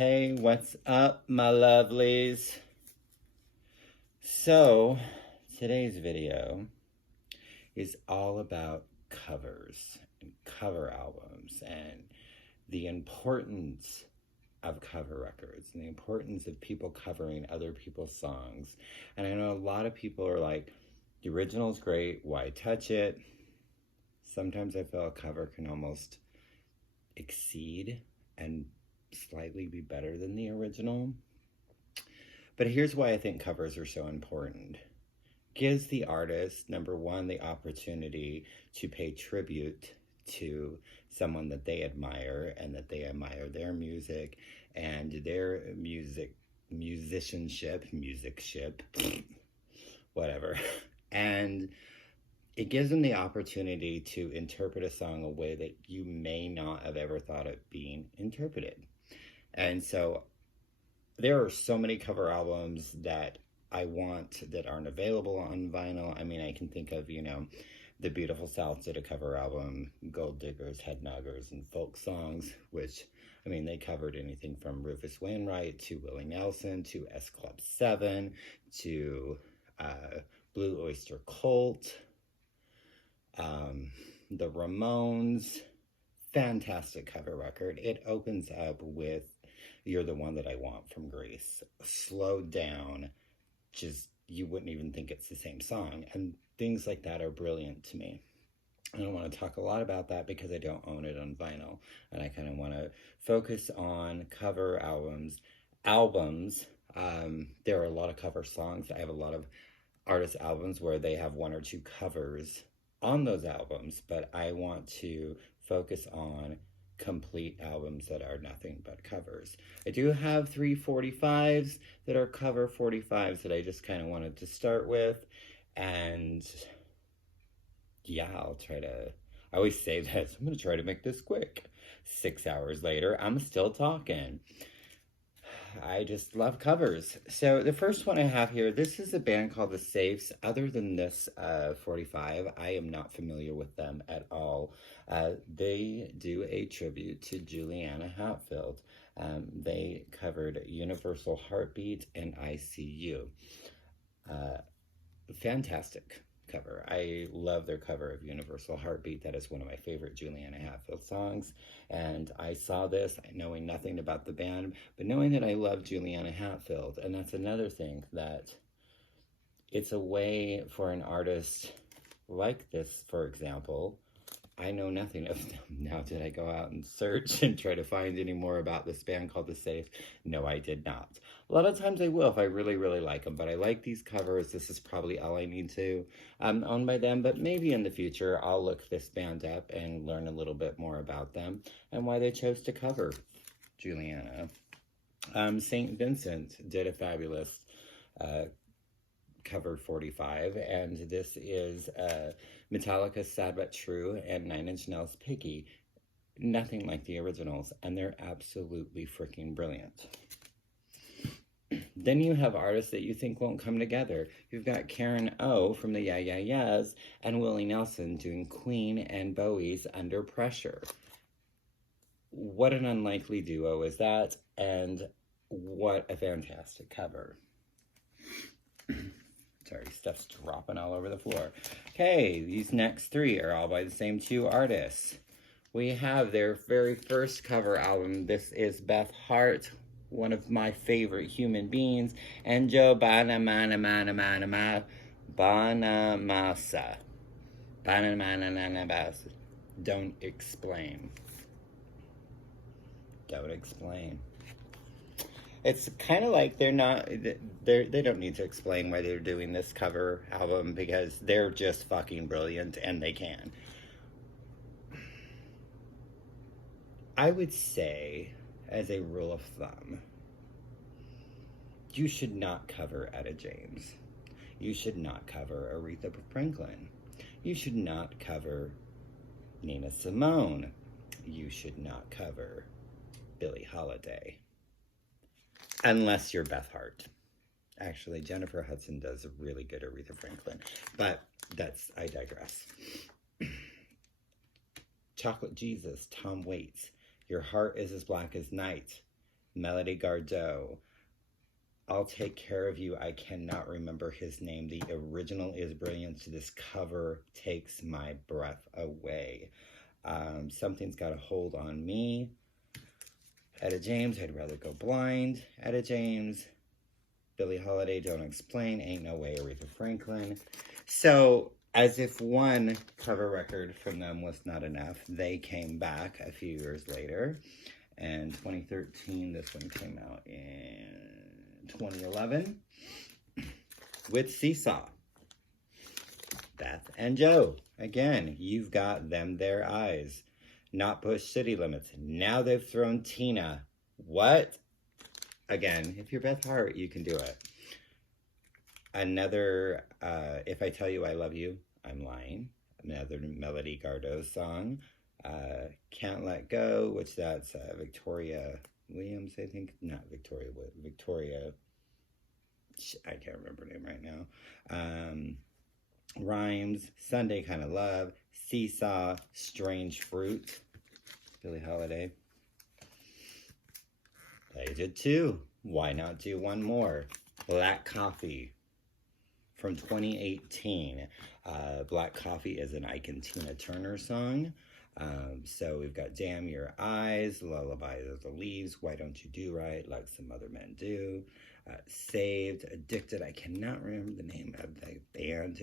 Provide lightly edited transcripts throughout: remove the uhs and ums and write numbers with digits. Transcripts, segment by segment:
Hey, what's up, my lovelies? So, today's video is all about covers and cover albums and the importance of cover records and the importance of people covering other people's songs. And I know a lot of people are like, the original's great, why touch it? Sometimes I feel a cover can almost exceed and slightly be better than the original. But here's why I think covers are so important. Gives the artist, number one, the opportunity to pay tribute to someone that they admire and that they admire their music and their musicianship, whatever. And it gives them the opportunity to interpret a song a way that you may not have ever thought it being interpreted. And so there are so many cover albums that I want that aren't available on vinyl. I mean, I can think of, The Beautiful South did a cover album, Gold Diggers, Head Knockers, and folk songs, which, I mean, they covered anything from Rufus Wainwright to Willie Nelson to S Club 7 to Blue Oyster Cult, the Ramones. Fantastic cover record. It opens up with You're the One That I Want from Grease. Slowed down, just you wouldn't even think it's the same song. And things like that are brilliant to me. I don't want to talk a lot about that because I don't own it on vinyl. And I kind of want to focus on cover albums. There are a lot of cover songs. I have a lot of artist albums where they have one or two covers on those albums, but I want to focus on complete albums that are nothing but covers. I do have 3 45s that are cover 45s that I just kind of wanted to start with, and yeah, I always say this, I'm going to try to make this quick. 6 hours later, I'm still talking. I just love covers. So the first one I have here, this is a band called The Safes. Other than this 45, I am not familiar with them at all. They do a tribute to Juliana Hatfield. They covered Universal Heartbeat and ICU. Fantastic cover. I love their cover of Universal Heartbeat. That is one of my favorite Juliana Hatfield songs. And I saw this knowing nothing about the band, but knowing that I love Juliana Hatfield. And that's another thing, that it's a way for an artist like this, for example. I know nothing of them. Now, did I go out and search and try to find any more about this band called The Safe? No, I did not. A lot of times I will if I really, really like them, but I like these covers. This is probably all I need to own by them, but maybe in the future I'll look this band up and learn a little bit more about them and why they chose to cover Juliana. St. Vincent did a fabulous cover 45, and this is Metallica's Sad But True and 9 Inch Nails' Piggy. Nothing like the originals, and they're absolutely freaking brilliant. Then you have artists that you think won't come together. You've got Karen O from the Yeah Yeah Yeahs and Willie Nelson doing Queen and Bowie's Under Pressure. What an unlikely duo is that, and what a fantastic cover. Sorry, stuff's dropping all over the floor. Okay, these next 3 are all by the same 2 artists. We have their very first cover album. This is Beth Hart, one of my favorite human beings, and Joe Bonamassa. Don't explain. Don't explain. It's kind of like they don't need to explain why they're doing this cover album, because they're just fucking brilliant and they can. I would say, as a rule of thumb, you should not cover Etta James. You should not cover Aretha Franklin. You should not cover Nina Simone. You should not cover Billie Holiday. Unless you're Beth Hart. Actually, Jennifer Hudson does a really good Aretha Franklin. But I digress. Chocolate Jesus, Tom Waits. Your Heart Is As Black as Night. Melody Gardot. I'll Take Care of You. I cannot remember his name. The original is brilliant. This cover takes my breath away. Something's Got a Hold on Me. Etta James, I'd Rather Go Blind. Etta James. Billie Holiday, Don't Explain. Ain't No Way, Aretha Franklin. So, as if one cover record from them was not enough, they came back a few years later. And 2013, this one came out in 2011 with Seesaw. Beth and Joe. Again, You've Got Them Their Eyes. Not Push City Limits. Now they've thrown Tina. What? Again, if you're Beth Hart, you can do it. Another, If I Tell You I Love You, I'm Lying. Another Melody Gardot song. Can't Let Go, which that's Victoria Williams, I think. Not Victoria, Victoria, I can't remember her name right now. Rhymes, Sunday Kind of Love, Seesaw, Strange Fruit, Billie Holiday. They did two. Why not do one more? Black Coffee from 2018. Black Coffee is an Ike and Tina Turner song. So we've got Damn Your Eyes, Lullaby of the Leaves, Why Don't You Do Right, Like Some Other Men Do. Saved, Addicted. I cannot remember the name of the band.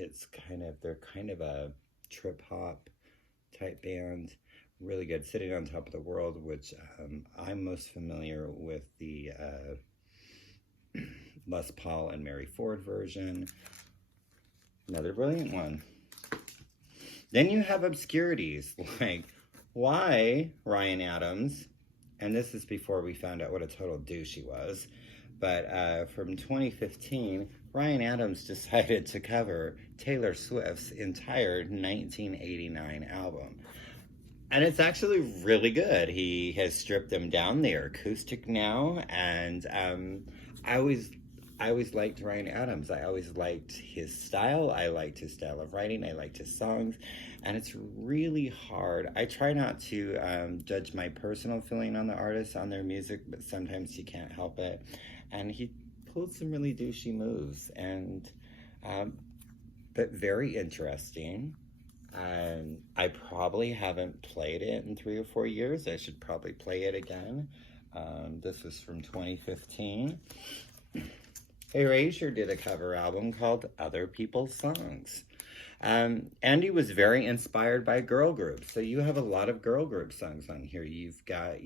They're kind of a trip hop type band. Really good. Sitting on Top of the World, which I'm most familiar with the Les Paul and Mary Ford version. Another brilliant one. Then you have Obscurities, like, why Ryan Adams, and this is before we found out what a total douche he was, but from 2015, Ryan Adams decided to cover Taylor Swift's entire 1989 album. And it's actually really good. He has stripped them down. They are acoustic now. And I always liked Ryan Adams. I always liked his style. I liked his style of writing. I liked his songs. And it's really hard. I try not to judge my personal feeling on the artists, on their music, but sometimes you can't help it. And he pulled some really douchey moves. And but very interesting. I probably haven't played it in 3 or 4 years. I should probably play it again. This was from 2015. Erasure did a cover album called Other People's Songs. Andy was very inspired by girl groups. So you have a lot of girl group songs on here. You've got,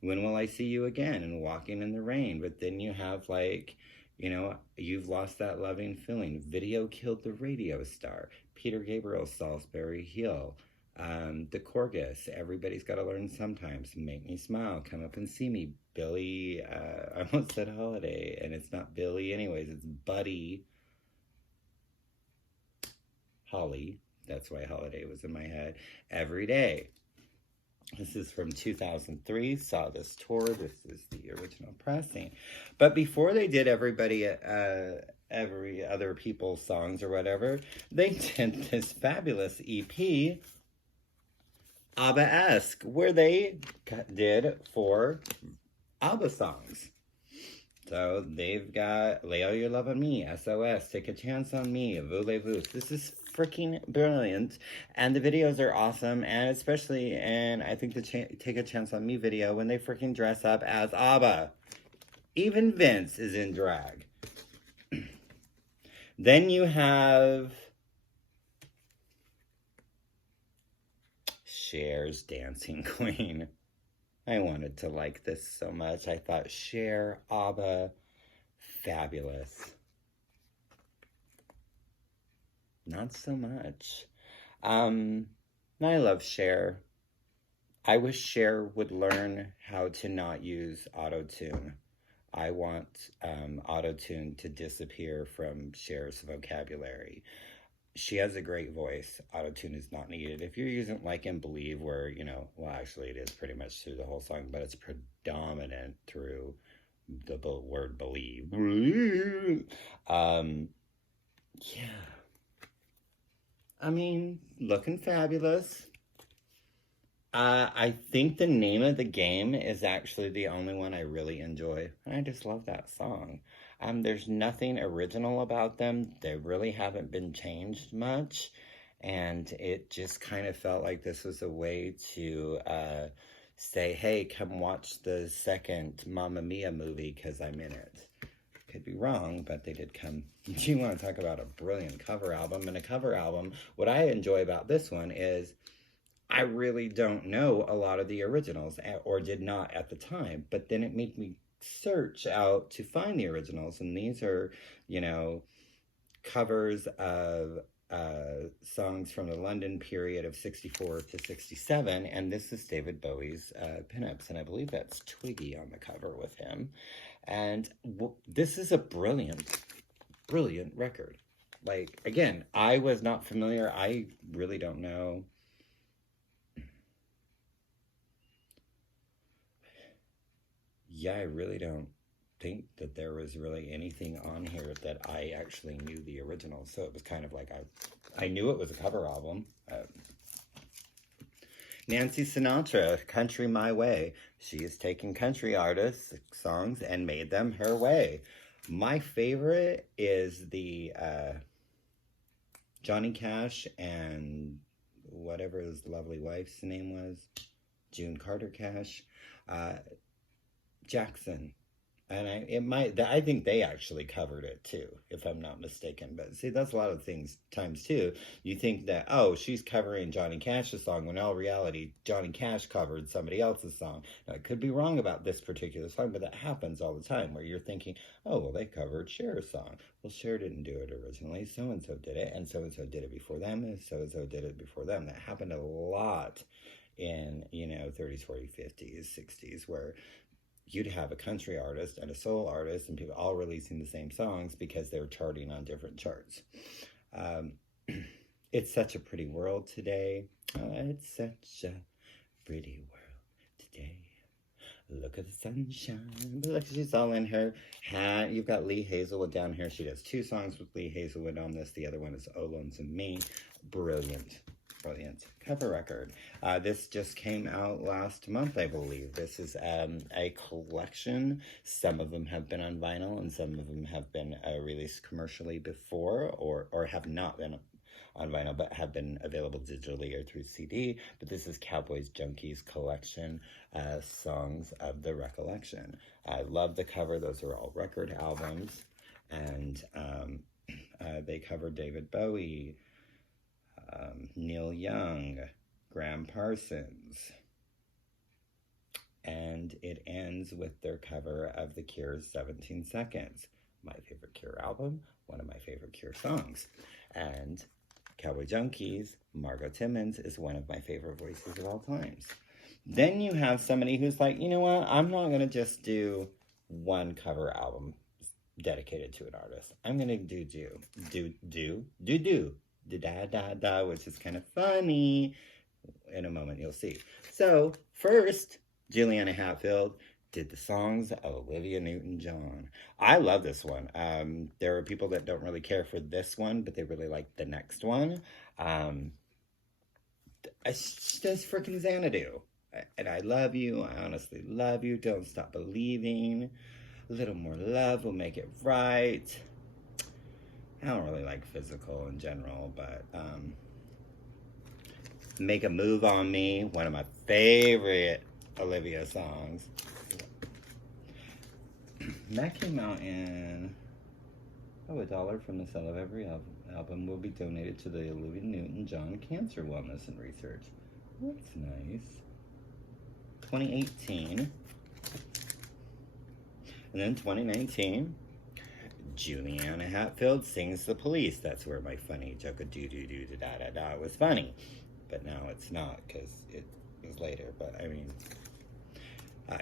When Will I See You Again and Walking in the Rain. But then you have like, You've Lost That Loving Feeling. Video Killed the Radio Star. Peter Gabriel's Salisbury Hill. The Corgus, Everybody's Gotta Learn Sometimes. Make Me Smile, Come Up and See Me. Billie, I almost said Holiday, and it's not Billie anyways, it's Buddy Holly. That's why Holiday was in my head. Every Day. This is from 2003. Saw this tour. This is the original pressing. But before they did every other people's songs or whatever, they did this fabulous EP, ABBA-esque, where they did 4 ABBA songs. So they've got Lay All Your Love on Me, SOS, Take a Chance on Me, Voulez-Vous. This is freaking brilliant, and the videos are awesome, and especially in, I think, the Take a Chance on Me video, when they freaking dress up as ABBA. Even Vince is in drag. Then you have Cher's Dancing Queen. I wanted to like this so much. I thought Cher, ABBA, fabulous. Not so much. I love Cher. I wish Cher would learn how to not use auto-tune. I want auto-tune to disappear from Cher's vocabulary. She has a great voice. Auto-tune is not needed. If you're using like in Believe, where, well, actually it is pretty much through the whole song, but it's predominant through the word believe. Yeah. I mean, looking fabulous. I think the name of the game is actually the only one I really enjoy. And I just love that song. There's nothing original about them. They really haven't been changed much. And it just kind of felt like this was a way to say, hey, come watch the second Mamma Mia movie because I'm in it. Could be wrong, but they did come. You want to talk about a brilliant cover album? And a cover album, what I enjoy about this one is I really don't know a lot of the originals, or did not at the time, but then it made me search out to find the originals, and these are, you know, covers of songs from the London period of 64 to 67, and this is David Bowie's pinups, and I believe that's Twiggy on the cover with him. And this is a brilliant, brilliant record. Like, again, I was not familiar. I really don't know. Yeah, I really don't think that there was really anything on here that I actually knew the original. So it was kind of like I knew it was a cover album. Nancy Sinatra, Country My Way. She has taken country artists' songs and made them her way. My favorite is the Johnny Cash and whatever his lovely wife's name was, June Carter Cash, Jackson. And I think they actually covered it too, if I'm not mistaken. But see, that's a lot of times too. You think that, oh, she's covering Johnny Cash's song, when in all reality, Johnny Cash covered somebody else's song. Now, I could be wrong about this particular song, but that happens all the time, where you're thinking, oh, well, they covered Cher's song. Well, Cher didn't do it originally, so-and-so did it, and so-and-so did it before them, and so-and-so did it before them. That happened a lot in, 30s, 40s, 50s, 60s, where you'd have a country artist and a soul artist and people all releasing the same songs because they're charting on different charts. It's such a pretty world today. It's such a pretty world today. Look at the sunshine. Look, she's all in her hat. You've got Lee Hazelwood down here. She does 2 songs with Lee Hazelwood on this. The other one is Olens and Me. Brilliant. Brilliant cover record. This just came out last month, I believe. This is a collection. Some of them have been on vinyl, and some of them have been released commercially before, or have not been on vinyl, but have been available digitally or through CD. But this is Cowboys Junkies collection, Songs of the Recollection. I love the cover. Those are all record albums, and they cover David Bowie, Neil Young, Graham Parsons, and it ends with their cover of The Cure's 17 Seconds, my favorite Cure album, one of my favorite Cure songs. And Cowboy Junkies, Margot Timmons, is one of my favorite voices of all times. Then you have somebody who's like, you know what, I'm not going to just do one cover album dedicated to an artist. I'm going to do da-da-da, which is kind of funny. In a moment, you'll see. So, first, Juliana Hatfield did the songs of Olivia Newton-John. I love this one. There are people that don't really care for this one, but they really like the next one. It's just freaking Xanadu. And I love you. I honestly love you. Don't stop believing. A little more love will make it right. I don't really like physical in general, but Make a Move on Me, one of my favorite Olivia songs. That came out in, $1 from the sale of every album will be donated to the Olivia Newton-John Cancer Wellness and Research. That's nice. 2018. And then 2019. Juliana Hatfield sings The Police. That's where my funny joke of do-do-do-da-da-da was funny. But now it's not, because it was later. But, I mean,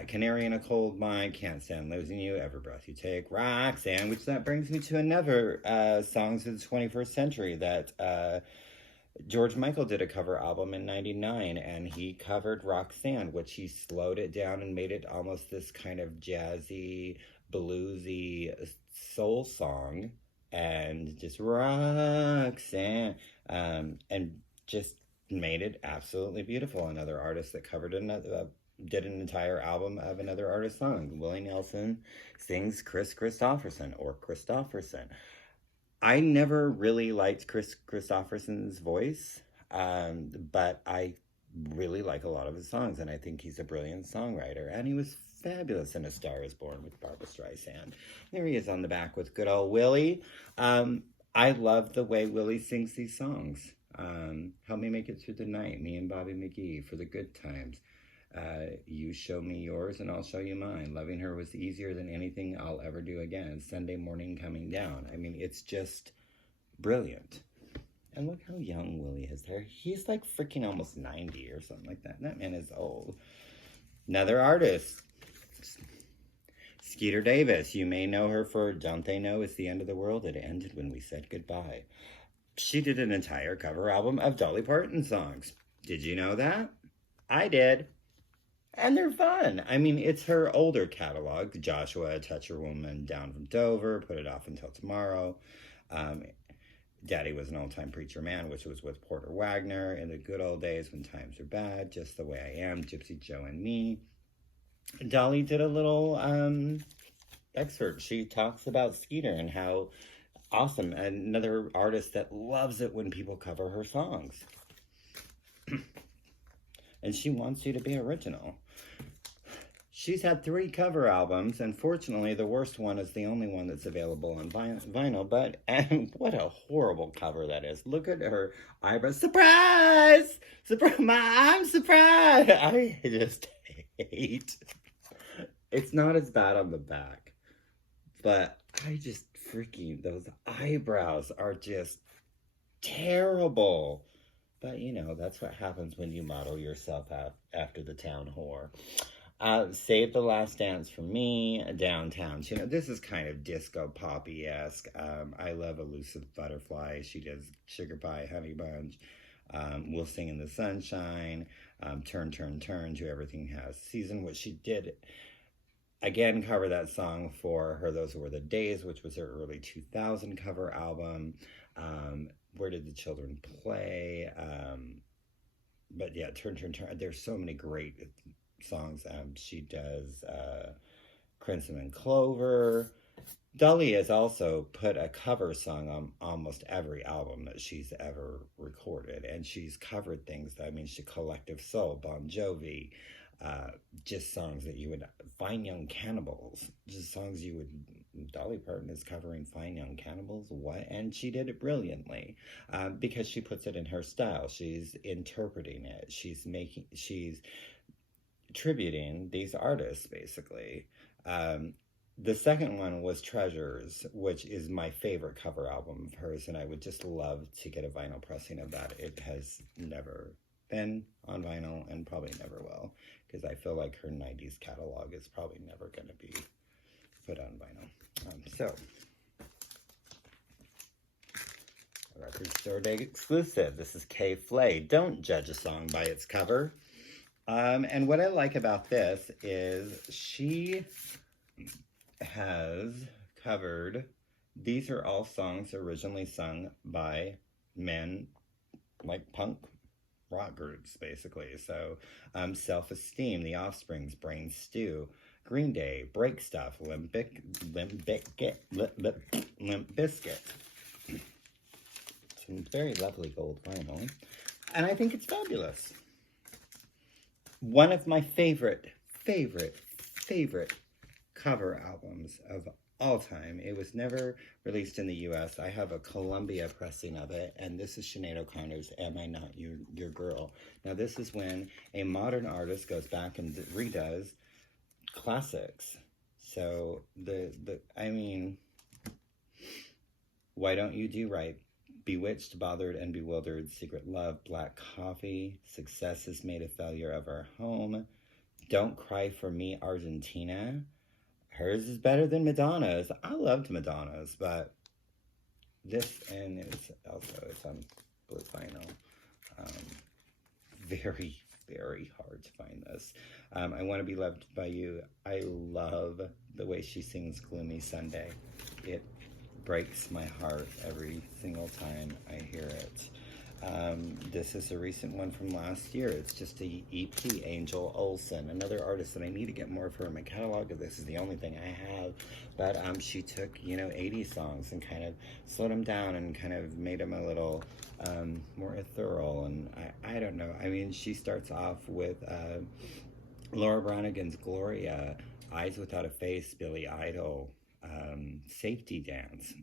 Canary in a Coal Mine, Can't Stand Losing You, Every Breath You Take, Roxanne, which that brings me to another Songs of the 21st Century that George Michael did a cover album in 99, and he covered Roxanne, which he slowed it down and made it almost this kind of jazzy, bluesy soul song, and just Roxanne, and just made it absolutely beautiful. Another artist that covered another, did an entire album of another artist's song. Willie Nelson sings Chris Christopherson or Christopherson. I never really liked Chris Christopherson's voice, but I really like a lot of his songs, and I think he's a brilliant songwriter. And he was fabulous in A Star Is Born with Barbra Streisand. There he is on the back with good old Willie. I love the way Willie sings these songs. Help me make it through the night, me and Bobby McGee, for the good times. You show me yours and I'll show you mine. Loving her was easier than anything I'll ever do again. Sunday morning coming down. I mean, it's just brilliant. And look how young Willie is there. He's like freaking almost 90 or something like that. That man is old. Another artist, Skeeterdavis. You may know her for Don't They Know It's the End of the World? It Ended When We Said Goodbye. She did an entire cover album of Dolly Parton songs. Did you know that? I did. And they're fun. I mean, it's her older catalog. Joshua, Touch Your Woman, Down from Dover, Put It Off Until Tomorrow. Daddy Was an Old-Time Preacher Man, which was with Porter Wagner. In the Good Old Days When Times Are Bad, Just the Way I Am, Gypsy Joe and Me. Dolly did a little excerpt. She talks about Skeeter and how awesome. Another artist that loves it when people cover her songs. And she wants you to be original. She's had 3 cover albums, and fortunately, the worst one is the only one that's available on vinyl, but what a horrible cover that is. Look at her eyebrows. Surprise! Surprise! I'm surprised! I just hate. It's not as bad on the back, but I just freaking, those eyebrows are just terrible. But, you know, that's what happens when you model yourself out after the town whore. Save the Last Dance for Me, Downtown. You know, this is kind of disco poppy-esque. I love Elusive Butterfly. She does Sugar Pie, Honey Bunch. We'll Sing in the Sunshine. Turn, Turn, Turn to Everything Has Season, which she did, again, cover that song for her Those Were the Days, which was her early 2000 cover album. Where Did the Children Play? But yeah, Turn, Turn, Turn. There's so many great songs. She does Crimson and Clover. Dolly has also put a cover song on almost every album that she's ever recorded. And she's covered things. I mean, she Collective Soul, Bon Jovi, just songs that you would, Fine Young Cannibals, just songs you would, Dolly Parton is covering Fine Young Cannibals, what? And she did it brilliantly, because she puts it in her style. She's interpreting it. She's tributing these artists, basically. The second one was Treasures, which is my favorite cover album of hers, and I would just love to get a vinyl pressing of that. It has never been on vinyl and probably never will, because I feel like her 90s catalog is probably never going to be put on vinyl. So, a Record Store Day exclusive. This is Flay. Don't judge a song by its cover. And what I like about this is she has covered, these are all songs originally sung by men, like punk rock groups, basically. So, Self-Esteem, The Offspring's Brain Stew, Green Day, Break Stuff, Limp Bizkit. Some very lovely gold vinyl. And I think it's fabulous. One of my favorite cover albums of all time. It was never released in the U.S. I have a Columbia pressing of it, and this is Sinead O'Connor's Am I Not Your Girl? Now, this is when a modern artist goes back and redoes classics. So, I mean, Why Don't You Do Right? Bewitched, Bothered, and Bewildered, Secret Love, Black Coffee, Success Has Made a Failure of Our Home, Don't Cry for Me, Argentina. Hers is better than Madonna's. I loved Madonna's, but this, and it's on blue vinyl. Very, very hard to find this. I Want to Be Loved by You. I love the way she sings Gloomy Sunday. It breaks my heart every single time I hear it. This is a recent one from last year. It's just a EP, Angel Olsen, another artist that I need to get more of her in my catalog. This is the only thing I have. But she took, 80s songs and kind of slowed them down and kind of made them a little more ethereal. And I don't know. I mean, she starts off with Laura Branigan's Gloria, Eyes Without a Face, Billy Idol, Safety Dance,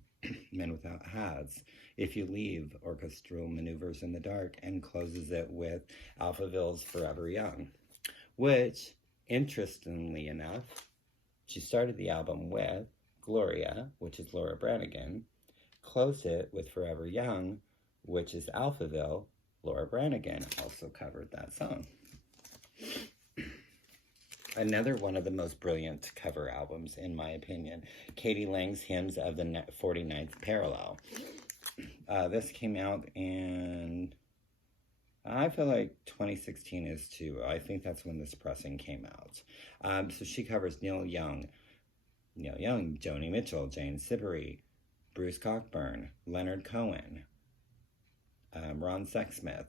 Men Without Hats, If You Leave, Orchestral Maneuvers in the Dark, and closes it with Alphaville's Forever Young, which, interestingly enough, she started the album with Gloria, which is Laura Branigan, closed it with Forever Young, which is Alphaville. Laura Branigan also covered that song. Another one of the most brilliant cover albums, in my opinion, Katie Lang's Hymns of the 49th Parallel. This came out in, I feel like 2016 is too. I think that's when this pressing came out. So she covers Neil Young, Joni Mitchell, Jane Siberry, Bruce Cockburn, Leonard Cohen, Ron Sexsmith.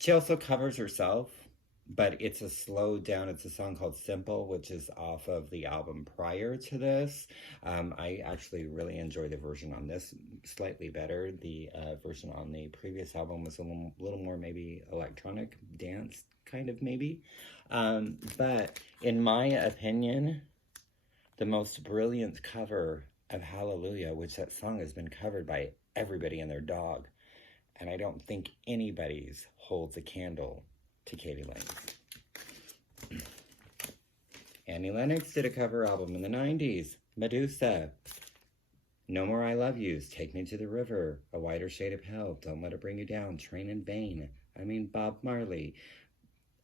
She also covers herself, but it's a slowed down. It's a song called Simple, which is off of the album prior to this. I actually really enjoy the version on this slightly better. The version on the previous album was a little more maybe electronic dance kind of maybe. But in my opinion, the most brilliant cover of Hallelujah, which that song has been covered by everybody and their dog. And I don't think anybody's holds a candle to Katie Lang. Annie Lennox did a cover album in the 90s. Medusa. No More I Love Yous. Take Me to the River. A Wider Shade of Hell. Don't Let It Bring You Down. Train in Vain. Bob Marley.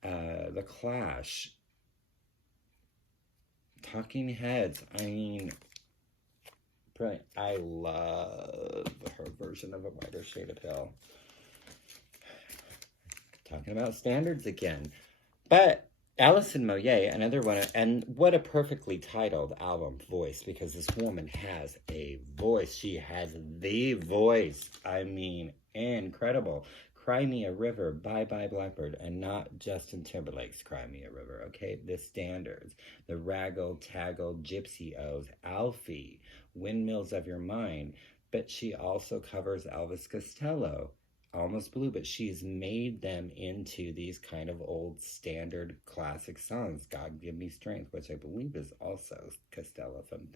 The Clash. Talking Heads. Brilliant. I love her version of A Wider Shade of Hell. Talking about standards again. But Alison Moyet, another one, and what a perfectly titled album, Voice, because this woman has a voice. She has the voice. Incredible. Cry Me a River, Bye Bye Blackbird, and not Justin Timberlake's Cry Me a River, okay? The standards. The Raggle, Taggle, Gypsy O's, Alfie, Windmills of Your Mind. But she also covers Elvis Costello. Almost Blue, but she's made them into these kind of old standard classic songs. God Give Me Strength, which I believe is also Costello, if I'm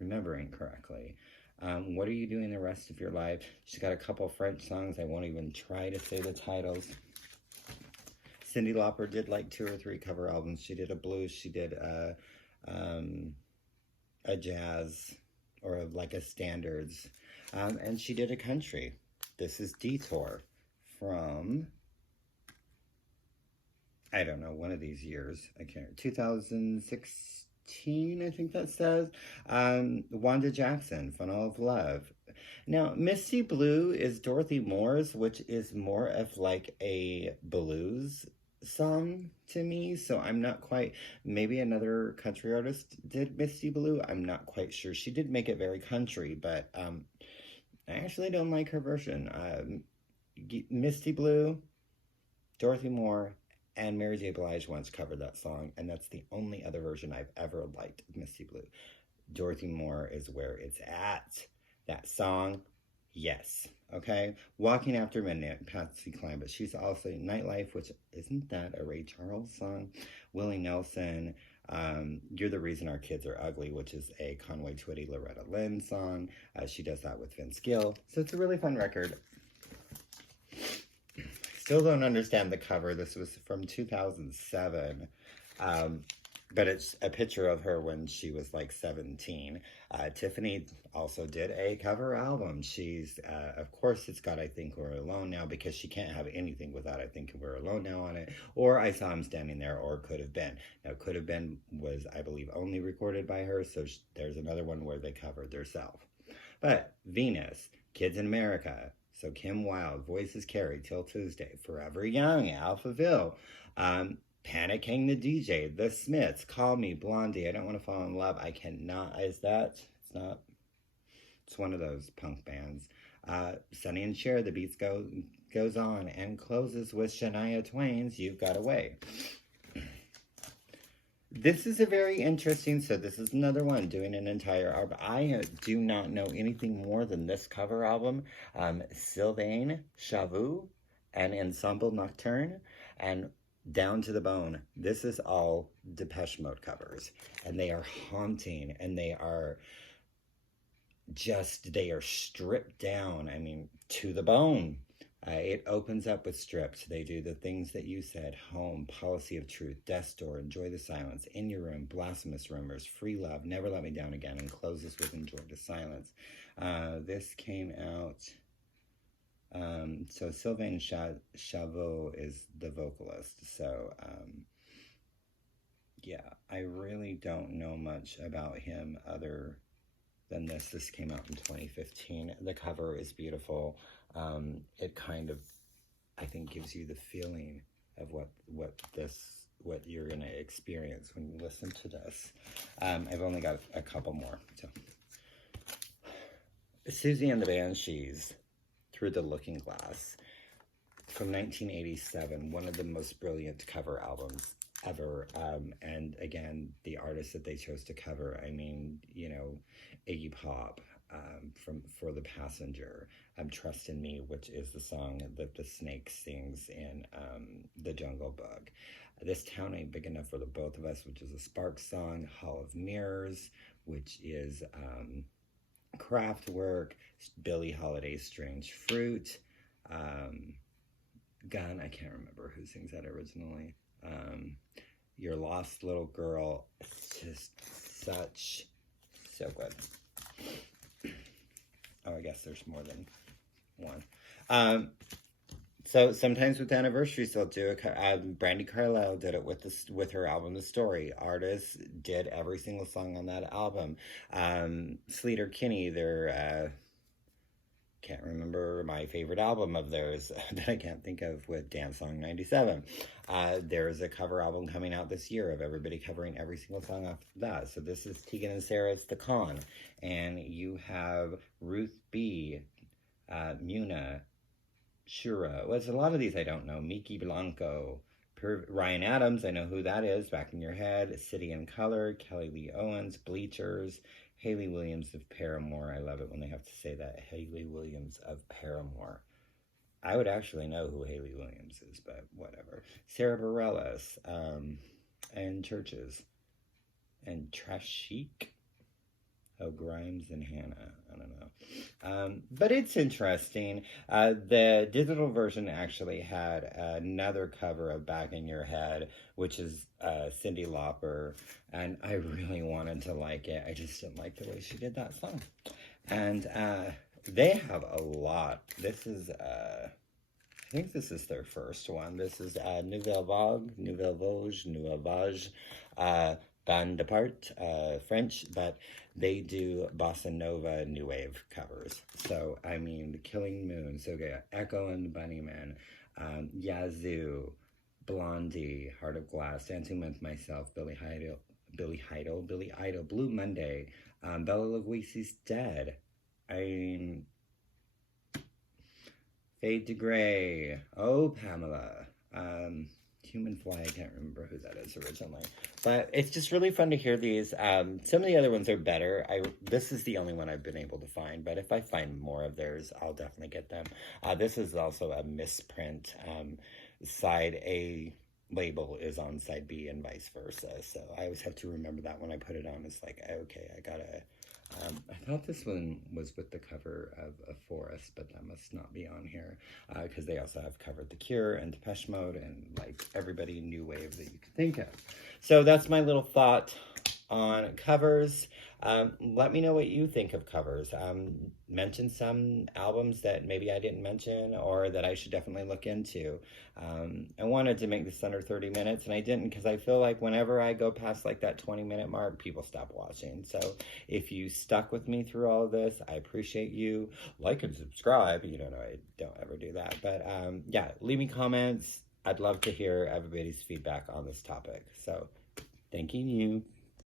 remembering correctly. What Are You Doing the Rest of Your Life? She's got a couple French songs. I won't even try to say the titles. Cyndi Lauper did like 2 or 3 cover albums. She did a blues. She did a jazz, or like a standards. And she did a country. This is Detour from, I don't know, one of these years. I can't, 2016, I think that says. Wanda Jackson, Funnel of Love. Now, Misty Blue is Dorothy Moore's, which is more of like a blues song to me. So I'm not quite, maybe another country artist did Misty Blue. I'm not quite sure. She did make it very country, but I actually don't like her version. Misty Blue, Dorothy Moore, and Mary J. Blige once covered that song, and that's the only other version I've ever liked of Misty Blue. Dorothy Moore is where it's at. That song, yes. Okay? Walking After Midnight, Patsy Cline, but she's also Nightlife, which isn't that a Ray Charles song? Willie Nelson, You're the Reason Our Kids Are Ugly, which is a Conway Twitty, Loretta Lynn song. She does that with Vince Gill. So it's a really fun record. Still don't understand the cover. This was from 2007. But it's a picture of her when she was like 17. Tiffany also did a cover album. She's, of course, it's got I Think We're Alone Now, because she can't have anything without I Think We're Alone Now on it. Or I Saw Him Standing There, or Could Have Been. Now, Could Have Been was, I believe, only recorded by her. So there's another one where they covered themselves. But Venus, Kids in America. So Kim Wilde, Voices Carry, Till Tuesday, Forever Young, Alphaville. Panicking the DJ, The Smiths, Call Me, Blondie, I Don't Want to Fall in Love, I Cannot, is that? It's not. It's one of those punk bands. Sonny and Cher, the beats goes on, and closes with Shania Twain's You've Got Away. This is a very interesting, so this is another one doing an entire album. I do not know anything more than this cover album. Sylvain Chvo and Ensemble Nocturne, and Down to the Bone. This is all Depeche Mode covers, and they are haunting, and they are stripped down, I mean, to the bone. It opens up with stripped. They do The Things That You Said, Home, Policy of Truth, Death's Door, Enjoy the Silence, In Your Room, Blasphemous Rumors, Free Love, Never Let Me Down Again, and closes with Enjoy the Silence. This came out, so Sylvain Chvo is the vocalist. So, yeah, I really don't know much about him other than this. This came out in 2015. The cover is beautiful. It kind of, I think, gives you the feeling of what you're gonna experience when you listen to this. I've only got a couple more. So, Susie and the Banshees, Through the Looking Glass, from 1987, one of the most brilliant cover albums ever. And again, the artist that they chose to cover, I mean, you know, Iggy Pop, For the Passenger, Trust in Me, which is the song that the snake sings in The Jungle Book. This Town Ain't Big Enough for the Both of Us, which is a Sparks song. Hall of Mirrors, which is Kraftwerk. Billie Holiday's Strange Fruit. Gun, I can't remember who sings that originally. Your Lost Little Girl. It's just so good. Oh, I guess there's more than one. So sometimes with anniversaries, they'll do Brandi Carlile did it with her album The Story. Artists did every single song on that album. Sleater Kinney, their can't remember my favorite album of theirs that I can't think of, with Dance Song 97. There's a cover album coming out this year of everybody covering every single song off that. So this is Tegan and Sarah's The Con. And you have Ruth B., Muna, Shura. Well, it's a lot of these I don't know. Miki Blanco, Ryan Adams, I know who that is, Back in Your Head. City in Color, Kelly Lee Owens, Bleachers. Hayley Williams of Paramore. I love it when they have to say that. Hayley Williams of Paramore. I would actually know who Hayley Williams is, but whatever. Sarah Bareilles, and Churches. And Trashik. Oh, Grimes and Hannah. I don't know. But it's interesting. The digital version actually had another cover of Back in Your Head, which is Cyndi Lauper. And I really wanted to like it. I just didn't like the way she did that song. And they have a lot. This is, I think this is their first one. This is Nouvelle Vague, Band Apart, French, but they do bossa nova new wave covers. So, I mean, The Killing Moon, so good. Echo and the Bunnymen, Yazoo, Blondie, Heart of Glass, Dancing with Myself, Billy Idol, Blue Monday, Bella Luisi's Dead. I mean, Fade to Gray, Oh Pamela, Human Fly, I can't remember who that is originally. But it's just really fun to hear these. Some of the other ones are better. This is the only one I've been able to find, but if I find more of theirs, I'll definitely get them. This is also a misprint. Side A label is on side B and vice versa. So I always have to remember that when I put it on. It's like, okay, I gotta... I thought this one was with the cover of A Forest, but that must not be on here, because they also have covered The Cure and Depeche Mode and like everybody new wave that you could think of. So that's my little thought on covers. Let me know what you think of covers. Mention some albums that maybe I didn't mention or that I should definitely look into. I wanted to make this under 30 minutes and I didn't, because I feel like whenever I go past like that 20-minute mark, people stop watching. So if you stuck with me through all of this, I appreciate you. Like and subscribe. You don't know, I don't ever do that. But yeah, leave me comments. I'd love to hear everybody's feedback on this topic. So thanking you.